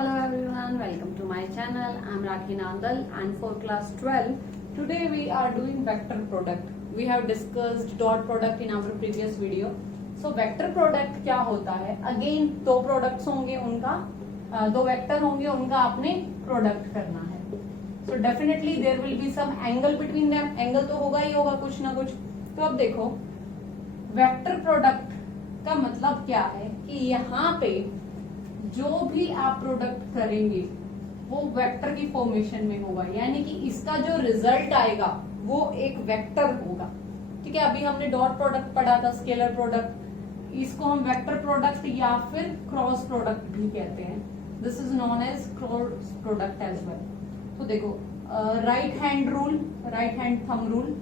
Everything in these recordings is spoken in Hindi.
Hello everyone, welcome to my channel. I'm Rakhi Nandal and for class 12, today we are doing vector product. We have discussed dot product in our previous video. So vector product क्या होता है? Again दो products होंगे उनका, दो vector होंगे उनका आपने product करना है. So definitely there will be some angle between them. Angle तो होगा ही होगा कुछ ना कुछ. तो अब देखो vector product का मतलब क्या है कि यहाँ पे जो भी आप प्रोडक्ट करेंगे वो वेक्टर की फॉर्मेशन में होगा, यानी कि इसका जो रिजल्ट आएगा वो एक वेक्टर होगा. ठीक है, अभी हमने डॉट प्रोडक्ट पढ़ा था, स्केलर प्रोडक्ट, इसको हम वेक्टर प्रोडक्ट या फिर क्रॉस प्रोडक्ट भी कहते हैं. This is known as cross product as well. तो देखो right hand rule, right hand thumb rule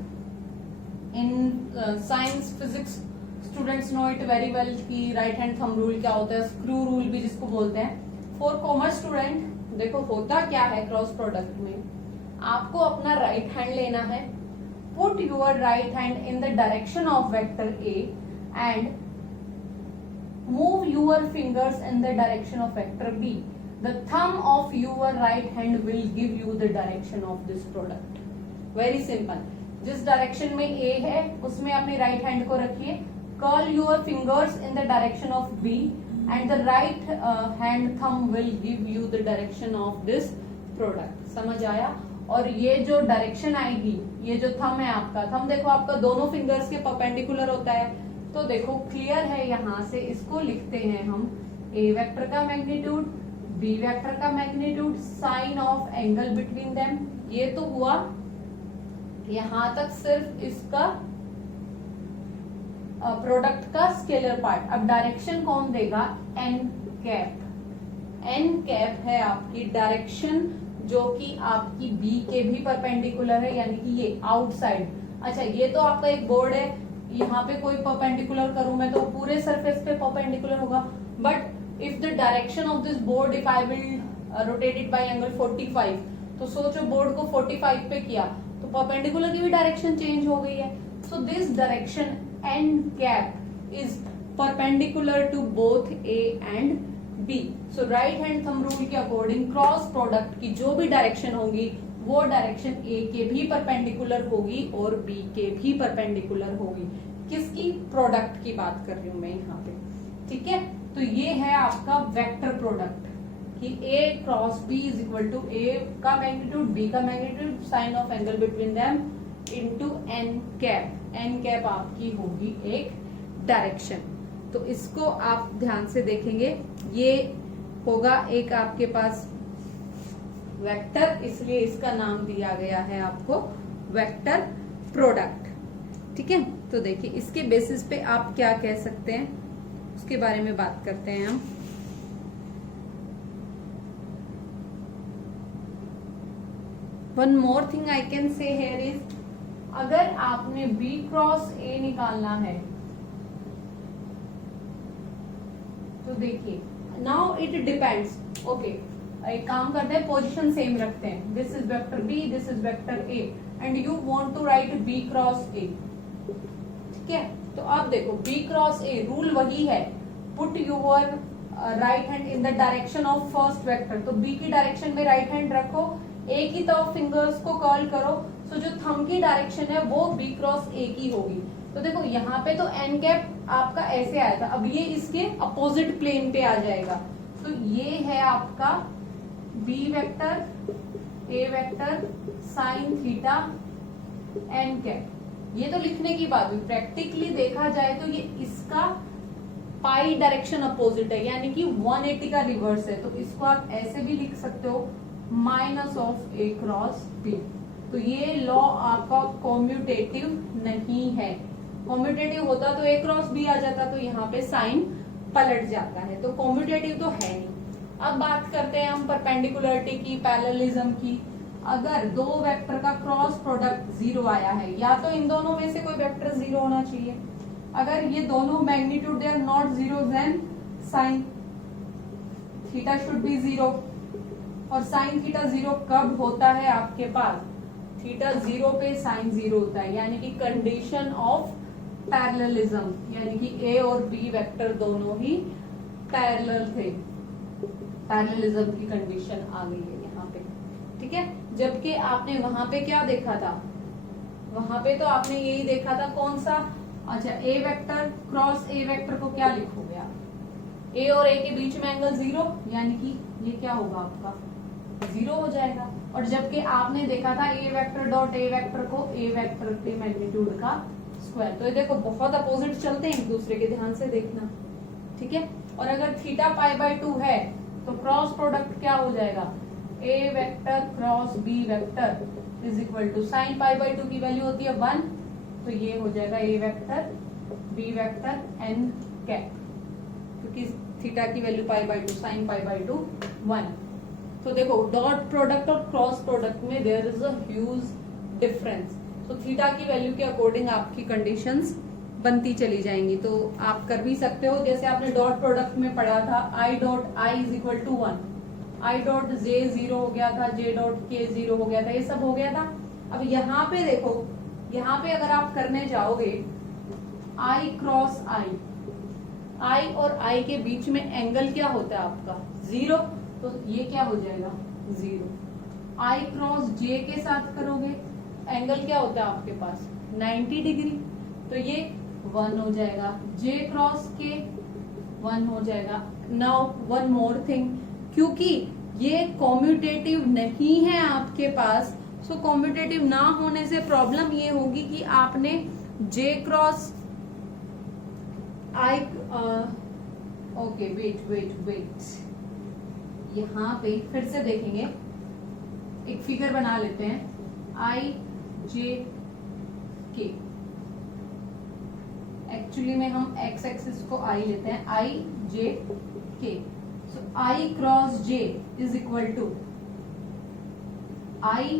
in science physics students know it very well कि राइट हैंड थंब रूल क्या होता है, स्क्रू रूल भी जिसको बोलते हैं. फॉर कॉमर्स स्टूडेंट देखो होता क्या है क्रॉस प्रोडक्ट में, आपको अपना राइट हैंड लेना है, put your right hand in the direction of vector A and move your fingers in the direction of vector B. The thumb of your right hand will give you the direction of this product. Very simple. जिस डायरेक्शन में ए है उसमें अपने राइट हैंड को रखिए, curl your fingers in the direction of B and the right hand thumb will give you the direction of this product. समझ आया? और ये जो डायरेक्शन आएगी, ये जो थंब है आपका, थंब देखो आपका दोनों फिंगर्स के परपेंडिकुलर होता है. तो देखो क्लियर है, यहाँ से इसको लिखते हैं हम A वेक्टर का मैग्नीट्यूड, B वेक्टर का magnitude, sine of angle between them. ये तो हुआ यहाँ तक सिर्फ इसका प्रोडक्ट का स्केलर पार्ट. अब डायरेक्शन कौन देगा? N cap. एन कैप है आपकी डायरेक्शन जो कि आपकी बी के भी परपेंडिकुलर है, यानी कि ये आउटसाइड. अच्छा, ये तो आपका एक बोर्ड है, यहाँ पे कोई परपेंडिकुलर करूं मैं तो पूरे सरफेस पे परपेंडिकुलर होगा. But if the direction of this board, if I will rotate it by angle 45, तो सोचो बोर्ड को 45 पे किया तो परपेंडिकुलर की भी डायरेक्शन चेंज हो गई है. So this direction n cap is perpendicular to both A and B. So right hand thumb rule के अकॉर्डिंग क्रॉस प्रोडक्ट की जो भी डायरेक्शन होगी वो डायरेक्शन A के भी परपेंडिकुलर होगी और B के भी परपेंडिकुलर होगी. किसकी? प्रोडक्ट की बात कर रही हूं मैं यहाँ पे. ठीक है, तो ये है आपका वेक्टर प्रोडक्ट कि A cross B is equal to A का मैग्नीट्यूड, B का magnitude, sine of angle between them into n cap. N cap आपकी होगी एक डायरेक्शन. तो इसको आप ध्यान से देखेंगे, ये होगा एक आपके पास वेक्टर, इसलिए इसका नाम दिया गया है आपको वेक्टर प्रोडक्ट. ठीक है, तो देखिए इसके बेसिस पे आप क्या कह सकते हैं उसके बारे में बात करते हैं हम. One more thing I can say here is, अगर आपने B क्रॉस A निकालना है तो देखिए नाउ इट डिपेंड्स. ओके, एक काम करते हैं, पोजीशन सेम रखते हैं. This is vector B, this is vector A and you want to write B cross A. ठीक है, तो अब देखो B क्रॉस A रूल वही है, put your right hand in the direction of first vector. तो B की डायरेक्शन में राइट हैंड रखो, A की तरफ फिंगर्स को कर्ल करो. तो जो थंब की डायरेक्शन है वो B क्रॉस A की होगी. तो देखो यहाँ पे तो एन कैप आपका ऐसे आया था, अब ये इसके अपोजिट प्लेन पे आ जाएगा. तो ये है आपका B vector, A vector, sine theta, N cap. ये तो लिखने की बात हुई, प्रैक्टिकली देखा जाए तो ये इसका पाई डायरेक्शन अपोजिट है, यानी कि 180 का रिवर्स है. तो इसको आप ऐसे भी लिख सकते हो, minus of A cross B. तो ये लॉ आपका कॉम्यूटेटिव नहीं है. कॉम्यूटेटिव होता तो A क्रॉस B आ जाता, तो यहाँ पे साइन पलट जाता है. तो कॉम्यूटेटिव तो है नहीं. अब बात करते हैं हम परपेंडिकुलरिटी की, पैरेललिज्म की. अगर दो वेक्टर का क्रॉस प्रोडक्ट 0 आया है, या तो इन दोनों में से कोई वेक्टर 0 होना चाहिए. अगर ये दोनों magnitude they are not 0, then sine theta should be 0. और साइन थीटा 0 कब होता है आपके पास? थीटा 0 पे साइन 0 होता है, यानी कि कंडीशन ऑफ पैरेललिज्म, यानी कि A और B वेक्टर दोनों ही पैरेलल थे. पैरेललिज्म की कंडीशन आ गई है यहाँ पे, ठीक है। जबकि आपने वहां पे क्या देखा था, वहां पे तो आपने यही देखा था कौन सा, अच्छा ए वेक्टर क्रॉस ए वेक्टर को क्या लिखोगे आप, ए और ए के बीच में एंगल 0, यानी कि ये क्या होगा आपका 0 हो जाएगा। और जबकि आपने देखा था ए वेक्टर डॉट ए वेक्टर को ए वेक्टर के मैग्नीट्यूड का स्क्वायर। तो ये देखो बहुत अपोजिट चलते हैं एक दूसरे के, ध्यान से देखना, ठीक है। और अगर थीटा पाई बाय 2 है तो क्रॉस प्रोडक्ट क्या हो जाएगा, A vector cross B vector is equal to sine pi by 2 की वैल्यू होती है 1, तो ये हो जाएगा A vector B vector N cap, क्योंकि थीटा की value pi by 2 sine pi by 2 1। तो देखो डॉट प्रोडक्ट और क्रॉस प्रोडक्ट में there is a huge difference. तो थीटा की वैल्यू के अकॉर्डिंग आपकी कंडीशंस बनती चली जाएंगी। तो आप कर भी सकते हो, जैसे आपने डॉट प्रोडक्ट में पढ़ा था i dot i is equal to 1, i dot j 0 हो गया था, जे डॉट के 0 हो गया था, ये सब हो गया था। अब यहाँ पे देखो, यहाँ पे अगर आप करने जाओगे आई क्रॉस आई और आई के बीच में एंगल क्या होता है आपका 0, तो ये क्या हो जाएगा 0। आई क्रॉस जे के साथ करोगे एंगल क्या होता है आपके पास 90 डिग्री, तो ये 1 हो जाएगा। जे क्रॉस के 1 हो जाएगा। नाउ वन मोर थिंग, क्योंकि ये कॉम्यूटेटिव नहीं है आपके पास, सो कॉम्यूटेटिव ना होने से प्रॉब्लम ये होगी कि आपने जे क्रॉस आई ओके वेट यहाँ पे फिर से देखेंगे, एक फिगर बना लेते हैं आई जे के, एक्चुअली में हम एक्स एक्सिस को आई लेते हैं, I J K. So I cross J is equal to I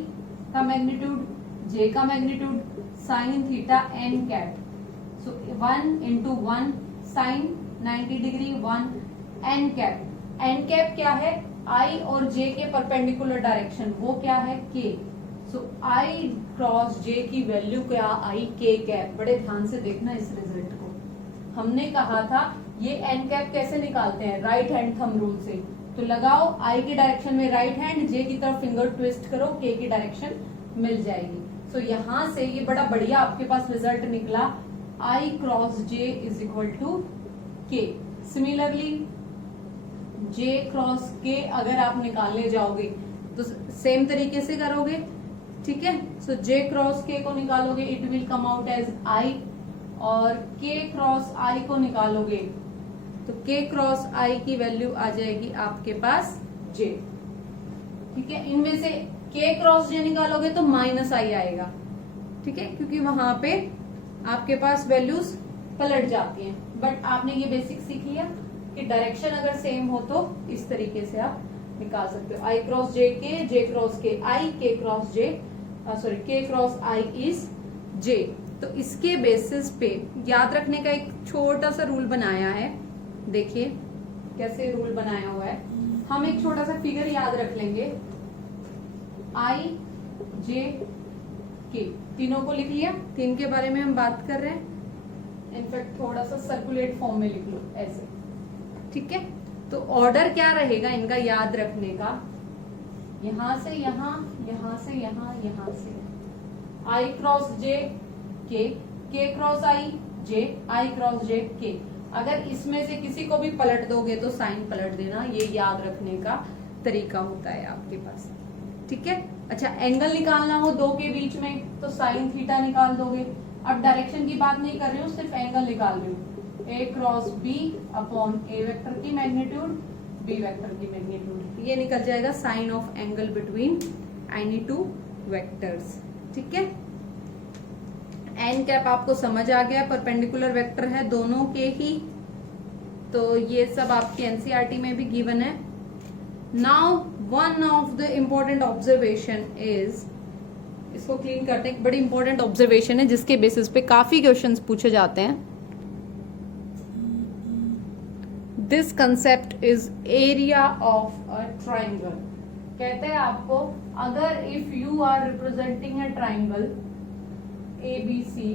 का मैग्नीट्यूड जे का magnitude sine theta N cap. So 1 into 1 sine 90 degree 1 N cap. N cap क्या है, आई और जे के परपेंडिकुलर डायरेक्शन, वो क्या है के। सो आई क्रॉस जे की वैल्यू क्या आई के कैप। बड़े ध्यान से देखना इस रिजल्ट को, हमने कहा था ये एन कैप कैसे निकालते हैं, राइट हैंड थंब रूल से। तो लगाओ आई के डायरेक्शन में राइट हैंड, जे की तरफ फिंगर ट्विस्ट करो, के की डायरेक्शन मिल जाएगी। सो यहां से ये बड़ा बढ़िया आपके पास रिजल्ट निकला, I cross J is equal to K. Similarly J cross K अगर आप निकालने जाओगे तो सेम तरीके से करोगे, ठीक है। सो जे क्रॉस के को निकालोगे it will come out as i, और के क्रॉस आई को निकालोगे तो के क्रॉस आई की वैल्यू आ जाएगी आपके पास जे, ठीक है। इनमें से के क्रॉस जे निकालोगे तो माइनस आई आएगा, ठीक है, क्योंकि वहां पे आपके पास वैल्यूज पलट जाती हैं। बट आपने ये बेसिक सीख लिया कि डायरेक्शन अगर सेम हो तो इस तरीके से आप निकाल सकते हो, आई क्रॉस जे क्रॉस के आई, के क्रॉस जे सॉरी के क्रॉस आई इज जे। तो इसके बेसिस पे याद रखने का एक छोटा सा रूल बनाया है, देखिए कैसे रूल बनाया हुआ है। हम एक छोटा सा फिगर याद रख लेंगे, आई जे के, तीनों को लिख लिया, तीन के बारे में हम बात कर रहे हैं, इनफैक्ट थोड़ा सा सर्कुलेट फॉर्म में लिख लो ऐसे, ठीक है। तो ऑर्डर क्या रहेगा इनका याद रखने का, यहां से यहां, यहां से यहां, यहां से आई क्रॉस जे के क्रॉस आई जे, आई क्रॉस जे के। अगर इसमें से किसी को भी पलट दोगे तो साइन पलट देना, ये याद रखने का तरीका होता है आपके पास, ठीक है। अच्छा एंगल निकालना हो दो के बीच में तो साइन थीटा निकाल दोगे। अब डायरेक्शन की बात नहीं कर रही हूँ, सिर्फ एंगल निकाल रही हूँ, A cross B upon A vector की मैग्नीट्यूड बी वेक्टर की मैग्नीट्यूड, ये निकल जाएगा sine of angle between any two vectors, ठीक है। एन कैप आपको समझ आ गया, परपेंडिकुलर वेक्टर है दोनों के ही, तो ये सब आपके एनसीईआरटी में भी गिवन है। Now one of the important observation is, इसको क्लीन करते हैं, बड़ी इंपॉर्टेंट ऑब्जर्वेशन है जिसके बेसिस पे काफी क्वेश्चंस पूछे जाते हैं। This concept is area of a triangle. कहते हैं आपको अगर if you are representing a triangle A B C,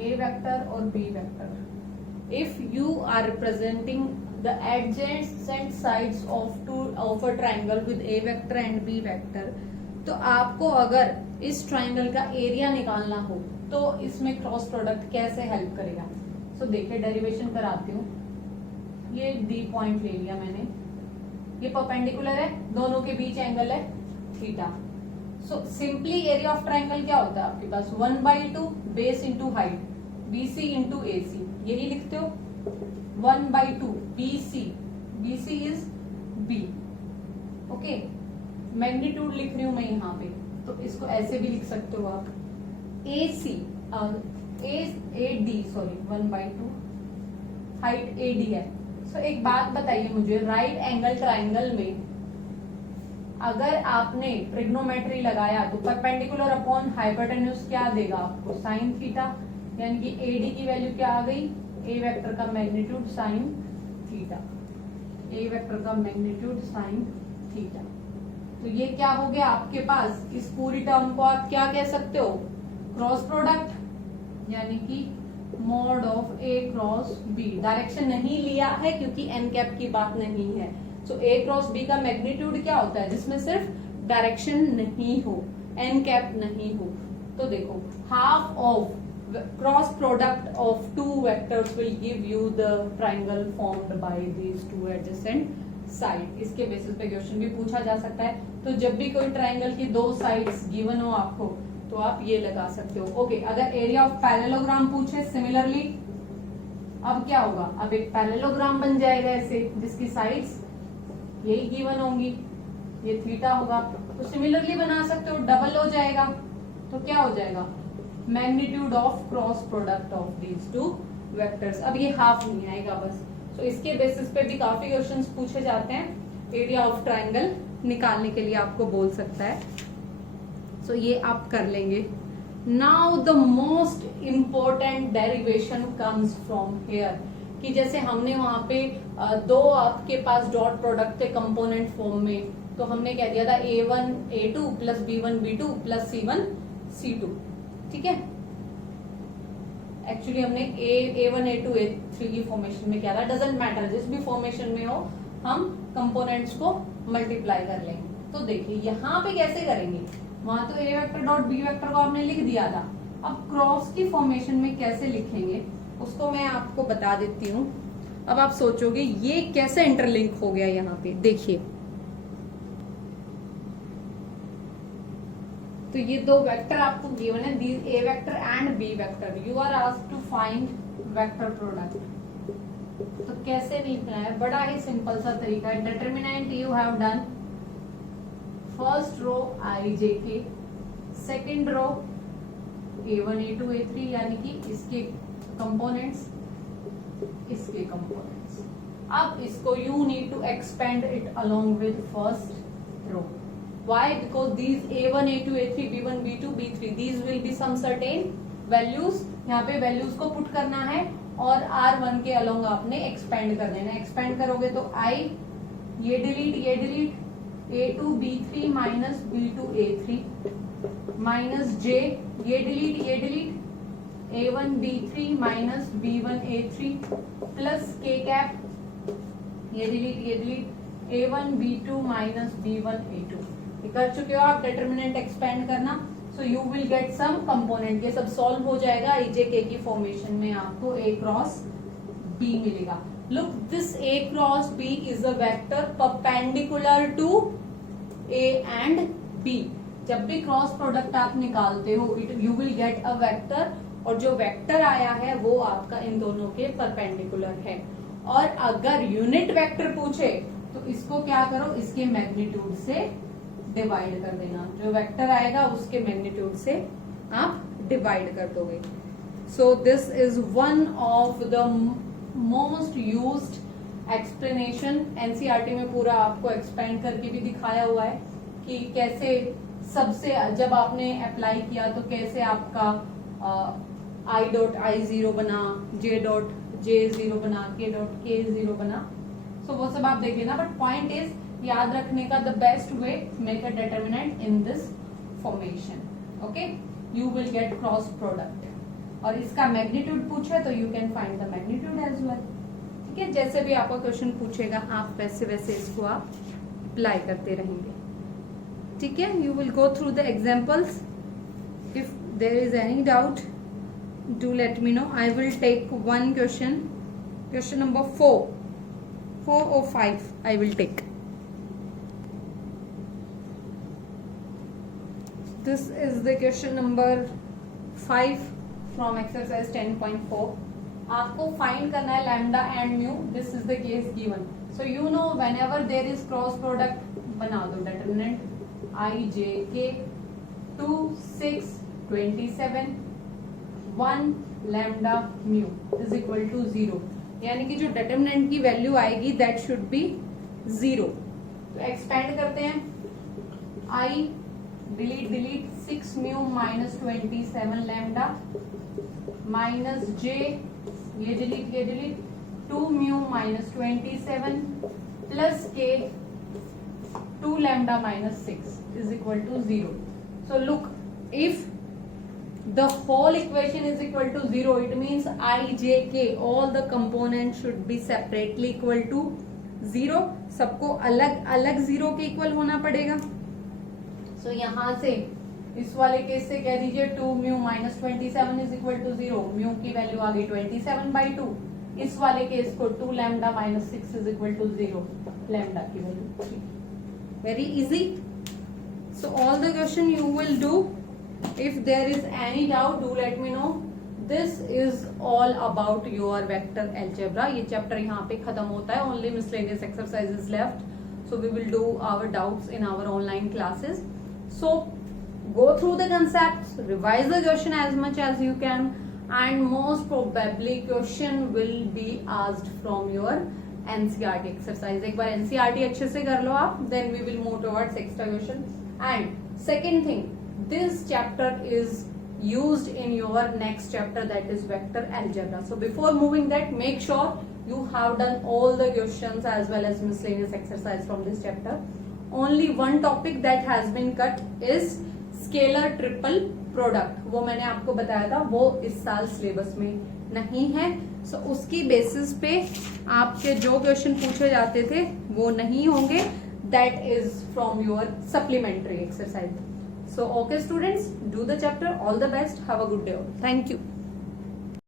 A vector और B vector, if you are representing the adjacent sides of a triangle with a vector and b vector, तो आपको अगर इस ट्राइंगल का एरिया निकालना हो तो इसमें क्रॉस प्रोडक्ट कैसे हेल्प करेगा. सो देखिए डेरिवेशन कराती हूँ. ये डी पॉइंट ले लिया मैंने, ये परपेंडिकुलर है, दोनों के बीच एंगल है theta. So simply area of triangle क्या होता है आपके पास 1/2 base into height BC into AC, यही लिखते हो 1/2 BC is B. Okay, magnitude लिख रही हूं मैं यहाँ पे, तो इसको ऐसे भी लिख सकते हो आप AC AD sorry 1/2 height AD है. सो एक बात बताइए मुझे, राइट एंगल ट्राइंगल में अगर आपने ट्रिग्नोमेट्री लगाया तो परपेंडिकुलर अपॉन हाइपोटेन्यूज क्या देगा आपको साइन थीटा, यानी कि AD की वैल्यू क्या आ गई, A वेक्टर का magnitude sine theta, A vector का मैग्नीट्यूड साइन थीटा. तो ये क्या हो गया आपके पास, इस पूरी टर्म को आप क्या कह सकते हो, क्रॉस प्रोडक्ट, यानी कि mod of A cross B. Direction नहीं लिया है क्योंकि एन कैप की बात नहीं है. सो A क्रॉस B का मैग्नीट्यूड क्या होता है, जिसमें सिर्फ डायरेक्शन नहीं हो, एन कैप नहीं हो. तो देखो half of cross product of two vectors will give you the triangle formed by these two adjacent side. इसके बेसिस पे क्वेश्चन भी पूछा जा सकता है. तो जब भी कोई ट्राइंगल की दो साइड्स गिवन हो आपको तो आप ये लगा सकते हो. ओके, अगर एरिया ऑफ पैरेललोग्राम पूछे सिमिलरली, अब क्या होगा, अब एक पैरेललोग्राम बन जाएगा ऐसे, जिसकी साइड्स यही गिवन होंगी, ये थीटा होगा. तो सिमिलरली बना सकते हो, डबल हो जाएगा. तो क्या हो जाएगा, magnitude of cross product of these two vectors. अब ये हाफ नहीं आएगा बस. तो इसके बेसिस पे भी काफी क्वेश्चंस पूछे जाते हैं, एरिया ऑफ ट्राइंगल निकालने के लिए आपको बोल सकता है. सो ये आप कर लेंगे. Now the most important derivation comes from here, कि जैसे हमने वहां पे दो आपके पास डॉट प्रोडक्ट थे कंपोनेंट फॉर्म में, तो हमने कह दिया था A1 A2 plus B1 B2 plus C1 C2. ठीक है, एक्चुअली हमने A1 A2 A3 की फॉर्मेशन में किया था. डजेंट मैटर, जिस भी फॉर्मेशन में हो हम कंपोनेंट्स को मल्टीप्लाई कर लेंगे. तो देखिए यहाँ पे कैसे करेंगे, वहां तो A vector dot B vector को आपने लिख दिया था. अब क्रॉस की फॉर्मेशन में कैसे लिखेंगे उसको मैं आपको बता देती हूँ. अब आप सोचोगे ये कैसे इंटरलिंक हो गया, यहाँ पे देखिए. तो ये दो वेक्टर आपको गिवन है, these A vector and B vector. You are asked to find vector product. तो कैसे लिखना है, बड़ा ही सिंपल सा तरीका है. Determinant you have done, first row IJK, second row A1 A2 A3, यानी कि इसके कंपोनेंट्स इसके कंपोनेंट्स. अब इसको you need to expand it along with first row. Why? Because these A1 A2 A3 B1 B2 B3 these will be some certain values. यहाँ पे वैल्यूज को पुट करना है और R1 के अलोंग आपने एक्सपेंड कर देना. एक्सपेंड करोगे तो I ये delete A2 B3 minus B2 A3 minus J ये delete A1 B3 minus B1 A3 plus K cap ये delete A1 B2 minus B1 A2. कर चुके हो आप डिटरमिनेंट एक्सपेंड करना. So you will get some component. ये सब सॉल्व हो जाएगा. IJK की फॉर्मेशन में आपको A क्रॉस B मिलेगा. Look, this A cross B is a vector perpendicular to A and B. जब भी क्रॉस प्रोडक्ट आप निकालते हो you will get a vector, और जो वेक्टर आया है वो आपका इन दोनों के परपेंडिकुलर है. और अगर यूनिट वेक्टर पूछे तो इसको क्या करो, इसके मैग्नीट्यूड से डिवाइड कर देना. जो वेक्टर आएगा उसके मैग्नीट्यूड से आप डिवाइड कर दोगे. So this is one of the most used explanation. NCERT में पूरा आपको एक्सपेंड करके भी दिखाया हुआ है कि कैसे सबसे जब आपने अप्लाई किया तो कैसे आपका I.I0 बना, J.J0 बना, K.K0 बना. सो वो सब आप देख लेना. बट पॉइंट इज याद रखने का, the best way make a determinant in this formation. Okay, you will get cross product. और इसका मैग्नीट्यूड पूछे तो you can find the magnitude as well. ठीक है, जैसे भी आपका क्वेश्चन पूछेगा आप वैसे वैसे इसको आप अप्लाई करते रहेंगे, ठीक है। You will go through the examples, if there is any doubt do let me know. I will take one question number 4 or 5 I will take. This is the question number 5 from exercise 10.4. आपको find करना है lambda and mu. This is the case given. So you know whenever there is cross product, बना दो determinant I j k 2 6 27 1 lambda mu is equal to 0. यानी कि जो डिटरमिनेंट की वैल्यू आएगी दैट शुड बी 0. तो एक्सपेंड करते हैं, I delete 6 mu minus 27 lambda minus J, ये delete 2 mu minus 27 plus K 2 lambda minus 6 is equal to 0. So look, if the whole equation is equal to 0, it means I, j, k, all the components should be separately equal to 0. सबको अलग अलग 0 के इक्वल होना पड़ेगा. So यहाँ से इस वाले केस से कह दीजिए 2 mu minus 27 is equal to 0. Mu की वैल्यू आ गई 27/2. इस वाले केस को 2 lambda minus 6 is equal to 0 lambda की value. Very easy. So all the question you will do. If there is any doubt, do let me know. This is all about your vector algebra. ये चैप्टर यहाँ पे खत्म होता है. Only miscellaneous exercises left. So we will do our doubts in our online classes. So go through the concepts, revise the question as much as you can, and most probably question will be asked from your NCERT exercise. एक बार NCERT अच्छे से कर लो आप, then we will move towards extra question. And second thing, this chapter is used in your next chapter, that is vector algebra. So before moving that, make sure you have done all the questions as well as miscellaneous exercise from this chapter. Only one topic that has been cut is scalar triple product. वो मैंने आपको बताया था, वो इस साल सिलेबस में नहीं है. So उसकी बेसिस पे आपके जो क्वेश्चन पूछे जाते थे वो नहीं होंगे. That is from your supplementary exercise. So okay students, do the chapter. All the best. Have a good day. Thank you.